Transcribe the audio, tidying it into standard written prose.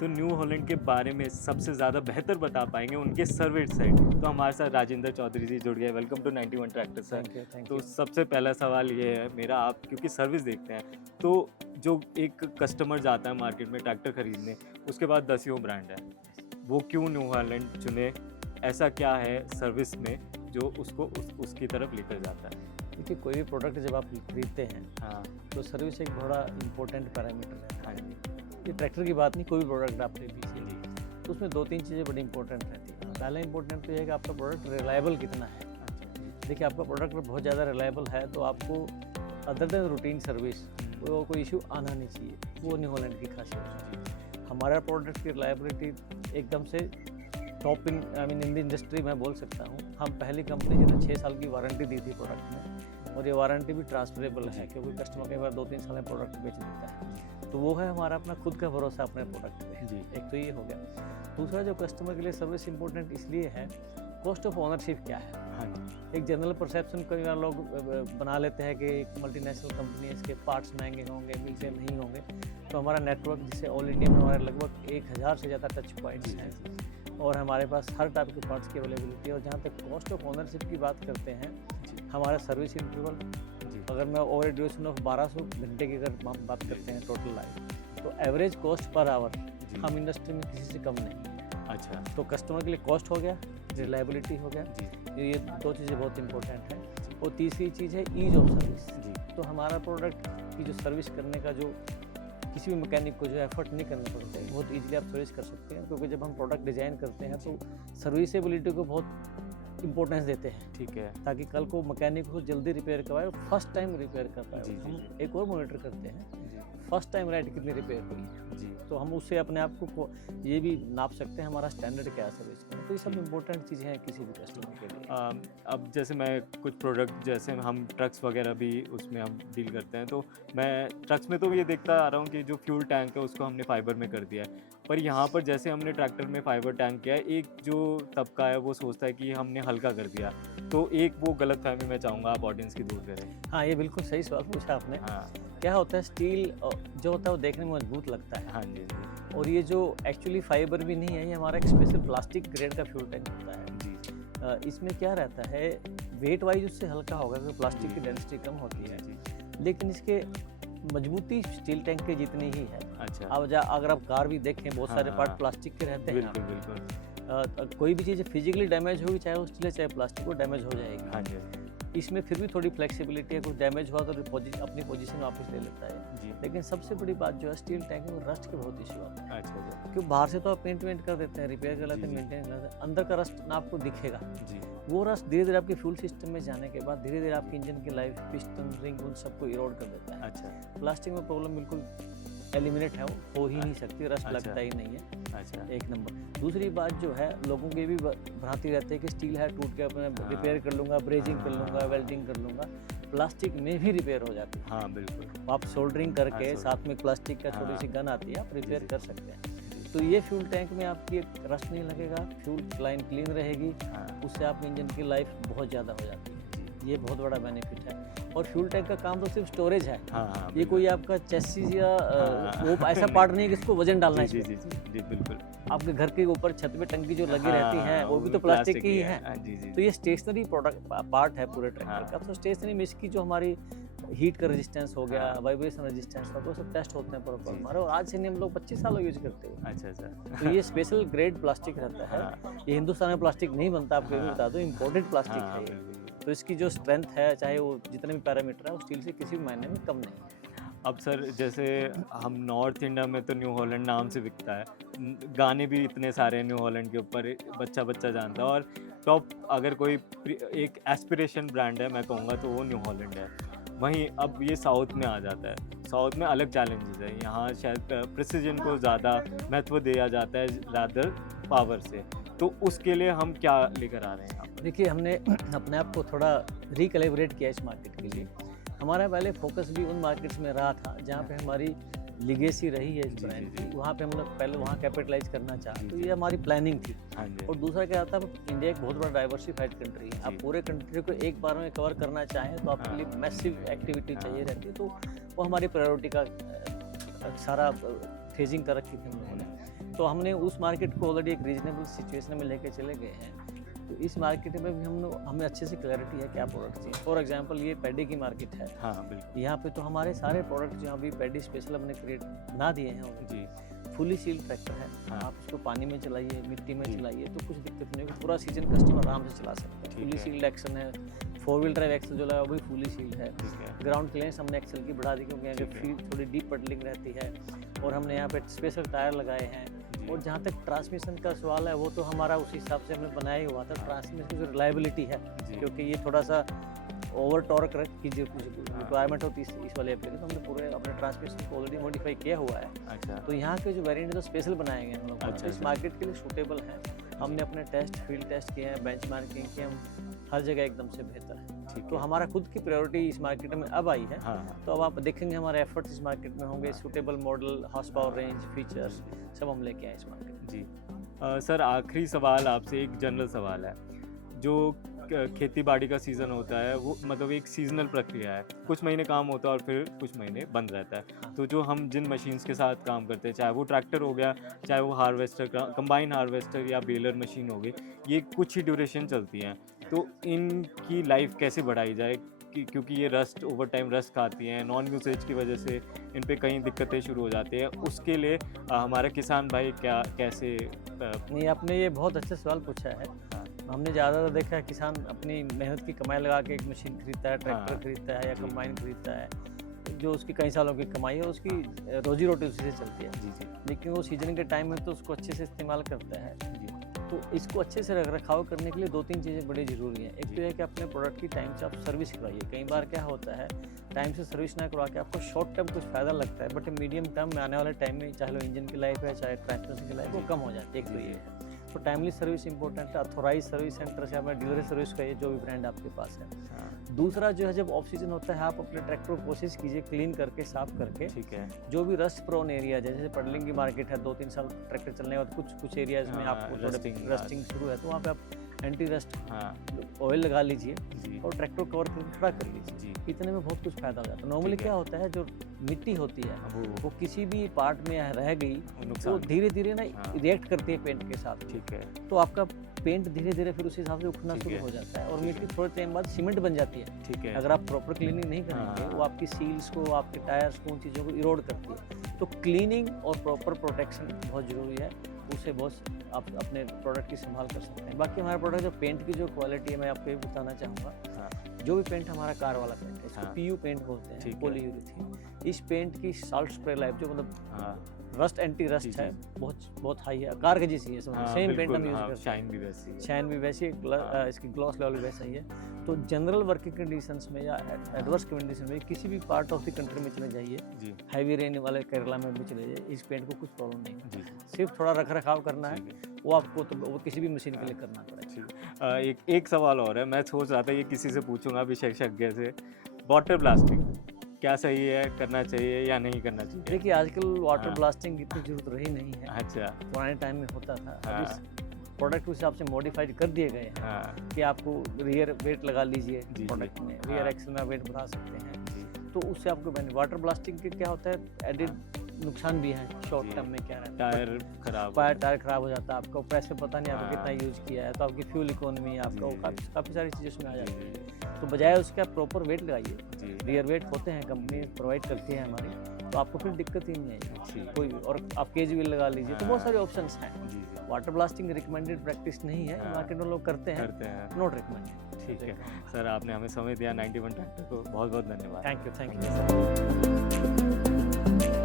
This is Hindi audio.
तो न्यू हॉलैंड के बारे में सबसे ज़्यादा बेहतर बता पाएंगे उनके सर्विस साइड। तो हमारे साथ राजेंद्र चौधरी जी जुड़ गए। Welcome to 91 tractor sir. Thank तो यू। सबसे पहला सवाल ये है मेरा, आप क्योंकि सर्विस देखते हैं, तो जो एक कस्टमर जाता है मार्केट में ट्रैक्टर खरीदने, उसके बाद 10 ब्रांड है, वो क्यों न्यू हॉलैंड चुने? ऐसा क्या है सर्विस में जो उसको उसकी तरफ लेकर जाता है? देखिए, कोई भी प्रोडक्ट जब आप खरीदते हैं हाँ तो सर्विस एक बड़ा इंपॉर्टेंट पैरामीटर है। हाँ जी ये ट्रैक्टर की बात नहीं, कोई भी प्रोडक्ट आप ले लीजिए जी। तो उसमें 2-3 चीज़ें बड़ी इंपॉर्टेंट रहती हैं। पहला इंपॉर्टेंट तो ये है कि आपका प्रोडक्ट रिलायबल कितना है। अच्छा। देखिए, आपका प्रोडक्ट बहुत ज़्यादा रिलायबल है तो आपको अदर देन रूटीन सर्विस कोई इशू आना नहीं चाहिए। वो न्यू हॉलैंड की खासियत है। हमारा प्रोडक्ट की रिलायबिलिटी एकदम से top in in the industry मैं बोल सकता हूँ। हम पहली कंपनी जिन्होंने 6 साल की वारंटी दी थी प्रोडक्ट में, और ये वारंटी भी ट्रांसफरेबल है क्योंकि कस्टमर कई बार 2-3 साल में प्रोडक्ट बेच देता है। तो वो है हमारा अपना खुद का भरोसा अपने प्रोडक्ट पे। जी। एक तो ये हो गया। दूसरा, जो कस्टमर के लिए सर्विस इंपॉर्टेंट इसलिए है, कॉस्ट ऑफ ओनरशिप क्या है। हाँ जी। एक जनरल परसेप्शन कई बार लोग बना लेते हैं कि एक मल्टीनेशनल कंपनी है, इसके पार्ट्स महंगे होंगे, मिलते नहीं होंगे। तो हमारा नेटवर्क, जिसे ऑल इंडिया में हमारे लगभग 1000 से ज़्यादा टच पॉइंट्स हैं, और हमारे पास हर टाइप के पार्ट्स की अवेलेबिलिटी है। और जहाँ तक कॉस्ट ऑफ ओनरशिप की बात करते हैं, हमारा सर्विस इंटरवल, अगर मैं ओवर ड्यूरेशन ऑफ 1200 घंटे की अगर बात करते हैं टोटल लाइफ, तो एवरेज कॉस्ट पर आवर हम इंडस्ट्री में किसी से कम नहीं। अच्छा। तो कस्टमर के लिए कॉस्ट हो गया, रिलायबिलिटी हो गया, जी ये 2 चीज़ें बहुत इंपॉर्टेंट हैं। और तीसरी चीज़ है ईज ऑफ सर्विस। जी। तो हमारा प्रोडक्ट की जो सर्विस करने का जो किसी भी मैकेनिक को जो एफर्ट नहीं करना पड़ता है, बहुत ईजिली आप सर्विस कर सकते हैं। क्योंकि जब हम प्रोडक्ट डिज़ाइन करते हैं तो सर्विसेबिलिटी को बहुत इंपॉर्टेंस देते हैं, ठीक है। ताकि कल को मैकेनिक को जल्दी रिपेयर करवाए और फर्स्ट टाइम रिपेयर कर पाए। जी, जी, हम एक और मॉनिटर करते हैं, जी फर्स्ट टाइम राइड कितनी रिपेयर हुई, जी। तो हम उससे अपने आप को ये भी नाप सकते हैं हमारा स्टैंडर्ड क्या है सर्विस का। तो ये सब इंपॉर्टेंट चीज़ें हैं किसी भी कस्टमर के लिए। अब जैसे मैं कुछ प्रोडक्ट, जैसे हम ट्रक्स वगैरह भी उसमें हम डील करते हैं, तो मैं ट्रक्स में तो ये देखता आ रहा हूँ कि जो फ्यूल टैंक है उसको हमने फाइबर में कर दिया है। पर यहाँ पर जैसे हमने ट्रैक्टर में फाइबर टैंक किया है, एक जो तबका है वो सोचता है कि हमने हल्का कर दिया, तो एक वो गलतफहमी मैं चाहूँगा आप ऑडियंस की दूर करें। हाँ, ये बिल्कुल सही सवाल पूछा आपने। हाँ क्या होता है, स्टील जो होता है वो देखने में मजबूत लगता है, हाँ जी जी और ये जो एक्चुअली फाइबर भी नहीं है, ये हमारा एक स्पेशल प्लास्टिक ग्रेड का फ्यूल टैंक होता है। जी इसमें क्या रहता है, वेट वाइज उससे हल्का होगा क्योंकि प्लास्टिक की डेंसिटी कम होती है, जी। लेकिन इसके मजबूती स्टील टैंक के जितनी ही है। अच्छा। अब अगर आप कार भी देखें, बहुत सारे हाँ, पार्ट हाँ। प्लास्टिक के रहते हैं। बिल्कुल बिल्कुल। कोई भी चीज़ फिजिकली डैमेज होगी, चाहे वो स्टील है चाहे प्लास्टिक, वो डैमेज हो जाएगी। हाँ जी इसमें फिर भी थोड़ी फ्लेक्सिबिलिटी है, कुछ डैमेज हुआ तो अपनी पोजीशन वापस ले लेता है। जी। लेकिन सबसे बड़ी बात जो है, स्टील टैंक में रस्ट के बहुत इशू आते हैं। अच्छा अच्छा। क्योंकि बाहर से तो आप पेंट वेंट कर देते हैं, रिपेयर कर लेते हैं, जी, जी। मेंटेन कर लेते हैं, अंदर का रस्ट ना आपको दिखेगा। जी वो रस्ट धीरे धीरे आपके फ्यूल सिस्टम में जाने के बाद धीरे धीरे आपके इंजन की लाइफ, पिस्टन, रिंग, उन सबको इरोड कर देता है। अच्छा प्लास्टिक में प्रॉब्लम बिल्कुल एलिमिनेट है, वो हो ही नहीं सकती, रस्ट अच्छा। लगता ही नहीं है। अच्छा। एक नंबर। दूसरी बात जो है, लोगों की भी भ्रांति रहती है कि स्टील है, टूट के अपने रिपेयर कर लूँगा, ब्रेजिंग कर लूँगा, वेल्डिंग कर लूँगा। प्लास्टिक में भी रिपेयर हो जाती है। हाँ बिल्कुल। आप सोल्डरिंग करके हाँ, साथ में प्लास्टिक का छोटी सी गन आती है, आप रिपेयर कर सकते हैं। तो ये फ्यूल टैंक में आपकी रस्ट नहीं लगेगा, फ्यूल लाइन क्लीन रहेगी, हाँ उससे आपके इंजन की लाइफ बहुत ज़्यादा हो जाती है। ये बहुत बड़ा बेनिफिट है। और फ्यूल टैंक का काम तो सिर्फ स्टोरेज है। हाँ हाँ। ये कोई आपका चेसिस या हाँ। वो ऐसा पार्ट नहीं है कि इसको वजन डालना है जी इसमें। जी जी जी बिल्कुल। आपके घर के ऊपर छत पे टंकी जो लगी हाँ, रहती हैं, वो भी तो प्लास्टिक की ही है। हाँ जी जी। तो ये स्टेशनरी प्रोडक्ट पार्ट है पूरे ट्रैक्टर हाँ। का। तो स्टेशनरी में इसकी जो हमारी हीट का रेजिस्टेंस हो गया, हाँ। वाइब्रेशन रेजिस्टेंस हो गया, वो सब टेस्ट होते हैं प्रॉपर जी। हमारे। और आज से नहीं, हम लोग 25 साल यूज करते हैं। अच्छा अच्छा। तो ये स्पेशल ग्रेड प्लास्टिक रहता है। हाँ। ये हिंदुस्तान में प्लास्टिक नहीं बनता, आपको ये भी हाँ। बता दो, इम्पोर्टेड प्लास्टिक हाँ है ये। बिल्कुल। तो इसकी जो स्ट्रेंथ है, चाहे वो जितने भी पैरामीटर है, वो स्टील से किसी भी मायने में कम नहीं है। अब सर जैसे हम नॉर्थ इंडिया में तो न्यू हॉलैंड नाम से बिकता है, गाने भी इतने सारे न्यू हॉलैंड के ऊपर बच्चा बच्चा जानता है, और टॉप अगर कोई एक एस्पिरेशन ब्रांड है मैं कहूँगा तो वो न्यू हॉलैंड है। वहीं अब ये साउथ में आ जाता है, साउथ में अलग चैलेंजेस है, यहाँ शायद प्रिसीजन को ज़्यादा महत्व दिया जाता है रादर पावर से, तो उसके लिए हम क्या लेकर आ रहे हैं यहाँ पर? देखिए, हमने अपने आप को थोड़ा रिकैलिब्रेट किया इस मार्केट के लिए। हमारा पहले फोकस भी उन मार्केट्स में रहा था जहाँ पे हमारी लिगेसी रही है इस जी, ब्रांड जी, की। वहाँ पे हम लोग पहले वहाँ कैपिटलाइज करना चाहते, जी, तो जी। ये हमारी प्लानिंग थी। हाँ जी। और दूसरा क्या था, इंडिया एक बहुत बड़ा डाइवर्सिफाइड कंट्री है। आप जी। पूरे कंट्री को एक बार में कवर करना चाहें तो आपके लिए मैसिव एक्टिविटी चाहिए रहती है। तो वो हमारी प्रायोरिटी का सारा फेजिंग कर रखी थी हम लोगों ने। तो हमने उस मार्केट को ऑलरेडी एक रीजनेबल सिचुएशन में लेके चले गए हैं। तो इस मार्केट में भी हमें अच्छे से क्लैरिटी है क्या प्रोडक्ट चाहिए। फॉर एग्जांपल ये पैडी की मार्केट है। हाँ बिल्कुल। यहाँ पे तो हमारे सारे प्रोडक्ट जो अभी पैडी स्पेशल हमने क्रिएट बना दिए हैं जी। फुली सील्ड ट्रैक्टर है। हाँ। आप उसको पानी में चलाइए, मिट्टी में जी। चलाइए तो कुछ दिक्कत नहीं होगी, पूरा सीजन कस्टमर आराम से चला सकते हैं। ठीक फुली है। सील्ड एक्शन है। 4 व्हील ड्राइव एक्सल जो लगा वो भी फुली सील्ड है। ठीक है। ग्राउंड क्लियरेंस हमने एक्सल की बढ़ा दी क्योंकि यहाँ ठीक है। फील्ड थोड़ी डीप पडलिंग रहती है। और हमने यहाँ पे स्पेशल टायर लगाए हैं। जी। और जहाँ तक ट्रांसमिशन का सवाल है वो तो हमारा उस हिसाब से हमने बनाया ही हुआ था। ट्रांसमिशन की जो रिलायबिलिटी है, जी। क्योंकि ये थोड़ा सा ओवर टॉर्क की जो कुछ रिक्वायरमेंट होती है इस वाले एप्लीकेशन, तो हमने पूरे अपने ट्रांसमिशन को ऑलरेडी मॉडिफाई किया हुआ है। अच्छा। तो यहाँ के जो वेरिएंट जो स्पेशल बनाए गए हैं हम लोग अच्छा, इस अच्छा। मार्केट के लिए सूटेबल हैं। हमने अपने टेस्ट फील्ड टेस्ट किए हैं, बेंचमार्किंग किए, हम हर जगह एकदम से बेहतर है। ठीक तो है। हमारा खुद की प्रायोरिटी इस मार्केट में अब आई है। हाँ हाँ। तो अब आप देखेंगे हमारे एफर्ट्स इस मार्केट में होंगे। Suitable model, horse power range, features सब हम लेके आए इस मार्केट में। जी। सर आखिरी सवाल आपसे, एक जनरल सवाल है। जो खेती बाड़ी का सीज़न होता है वो मतलब एक सीजनल प्रक्रिया है, कुछ महीने काम होता है और फिर कुछ महीने बंद रहता है। तो जो हम जिन मशीन्स के साथ काम करते हैं, चाहे वो ट्रैक्टर हो गया, चाहे वो हार्वेस्टर, कंबाइन हार्वेस्टर या बेलर मशीन हो गई, ये कुछ ही ड्यूरेशन चलती हैं। तो इनकी लाइफ कैसे बढ़ाई जाए क्योंकि ये रस्ट ओवर टाइम रस्ट खाती हैं, नॉन यूसेज की वजह से इन पे कई दिक्कतें शुरू हो जाती हैं। उसके लिए हमारे किसान भाई कैसे नहीं, आपने ये बहुत अच्छा सवाल पूछा है। हमने ज़्यादातर देखा है किसान अपनी मेहनत की कमाई लगा के एक मशीन खरीदता है, ट्रैक्टर हाँ। खरीदता है या कंबाइन खरीदता है, जो उसकी कई सालों की कमाई है, उसकी रोजी रोटी उसी से चलती है। जी जी लेकिन वो सीजन के टाइम में तो उसको अच्छे से इस्तेमाल करता है। जी तो इसको अच्छे से रख रखाव करने के लिए 2-3 चीज़ें बड़ी ज़रूरी हैं। एक जी। तो है कि अपने प्रोडक्ट की टाइम से आप सर्विस करवाइए। कई बार क्या होता है, टाइम से सर्विस ना करवा के आपको शॉर्ट टर्म कुछ फ़ायदा लगता है, बट मीडियम टर्म में आने वाले टाइम में चाहे वो इंजन की लाइफ है चाहे ट्रांसमिशन की लाइफ, वो कम हो जाती है। एक तो ये है। तो टाइमली सर्विस इंपॉर्टेंट है। अथोराइज सर्विस सेंटर से हमें डिलीवरी सर्विस करिए, जो भी ब्रांड आपके पास है। हाँ। दूसरा जो है, जब ऑफ सीजन होता है आप अपने ट्रैक्टर को कोशिश कीजिए क्लीन करके, साफ करके, ठीक है। जो भी रस्ट प्रोन एरिया, जैसे पडलिंग की मार्केट है, 2-3 साल ट्रैक्टर चलने के बाद कुछ एरियाज में हाँ, आपको रस्टिंग शुरू है, तो वहाँ पे आप एंटी रस्ट हाँ ऑयल लगा लीजिए जी और ट्रैक्टर कवर करके खड़ा कर लीजिए। जी। इतने में बहुत कुछ फायदा हो जाता है। नॉर्मली ठीक है। क्या होता है, जो मिट्टी होती है वो वो किसी भी पार्ट में रह गई तो नुकसान। धीरे धीरे ना हाँ। रिएक्ट करती है पेंट के साथ। ठीक है। तो आपका पेंट धीरे धीरे फिर उस हिसाब से उखड़ना ठीक शुरू है। हो जाता है और ठीक मिट्टी थोड़े टाइम बाद सीमेंट बन जाती है। ठीक है। अगर आप प्रॉपर क्लीनिंग नहीं करेंगे हाँ। वो आपकी सील्स को, आपके टायर्स को, उन चीज़ों को इरोड करती है। तो क्लीनिंग और प्रॉपर प्रोटेक्शन बहुत ज़रूरी है। उससे बहुत आप अपने प्रोडक्ट की संभाल कर सकते हैं। बाकी हमारा प्रोडक्ट जो पेंट की जो क्वालिटी है, मैं आपको ये बताना चाहूँगा। हाँ। जो भी पेंट हमारा कार वाला पेंट है, इसको हाँ। पीयू पेंट बोलते ठीक हैं, है। पॉलीयूरेथीन। इस पेंट की साल्ट स्प्रे लाइफ जो मतलब हाँ रस्ट एंटी जी, रस्ट जी। है, बहुत हाई है, कार के जैसी है। हाँ, सेम पेंट हम बिल्कुल, यूज़ हाँ, करते हैं। शाइन भी वैसी है। शाइन भी वैसी है, हाँ। इसकी ग्लॉस लेवल भी वैसा ही है। तो जनरल वर्किंग कंडीशंस में या एडवर्स कंडीशन में किसी भी पार्ट ऑफ द कंट्री में चले जाइए, जी हैवी रेन वाले केरला में भी चले जाइए, इस पेंट को कुछ प्रॉब्लम नहीं है। जी सिर्फ थोड़ा रख रखाव करना है, ठीक है। वो आपको तो वो किसी भी मशीन के लिए करना पड़ेगा। ठीक। एक सवाल और है, मैं सोच रहा था ये किसी से पूछूंगा विशेषज्ञ से। वाटर ब्लास्टिंग क्या सही है, करना चाहिए या नहीं करना चाहिए? देखिए, आजकल वाटर हाँ। ब्लास्टिंग की इतनी जरूरत रही नहीं है। अच्छा। पुराने टाइम में होता था। हाँ। अब इस प्रोडक्ट उस हिसाब से मॉडिफाइड कर दिए गए हैं हाँ कि आपको रियर वेट लगा लीजिए जी, प्रोडक्ट में, हाँ। रियर एक्सल में आप वेट बढ़ा सकते हैं। जी तो उससे आपको बेनिफिट। वाटर ब्लास्टिंग के क्या होता है, एडिड नुकसान भी है शॉर्ट जी। टर्म में। क्या रहता है, टायर खराब टायर खराब हो जाता है, आपका प्रेशर पता नहीं आपको हाँ। कितना यूज किया है, तो आपकी फ्यूल इकोनॉमी आपका जी, जी। काफ़ी सारी चीज़ें उसमें आ जाती जी है। तो बजाय उसके आप प्रॉपर वेट लगाइए, जी रियर वेट होते हैं, कंपनी प्रोवाइड करती है हमारी, तो आपको फिर दिक्कत ही नहीं आएगी जी कोई भी। और आप केज व्हील लगा लीजिए, तो बहुत हाँ। सारे ऑप्शंस हैं। जी जी वाटर ब्लास्टिंग रिकमेंडेड प्रैक्टिस नहीं है, हाँ। मार्केट में लोग करते हैं, करते हैं। Not recommended. ठीक है सर, आपने हमें समय दिया 91 ट्रैक्टर को, बहुत बहुत धन्यवाद। Thank you.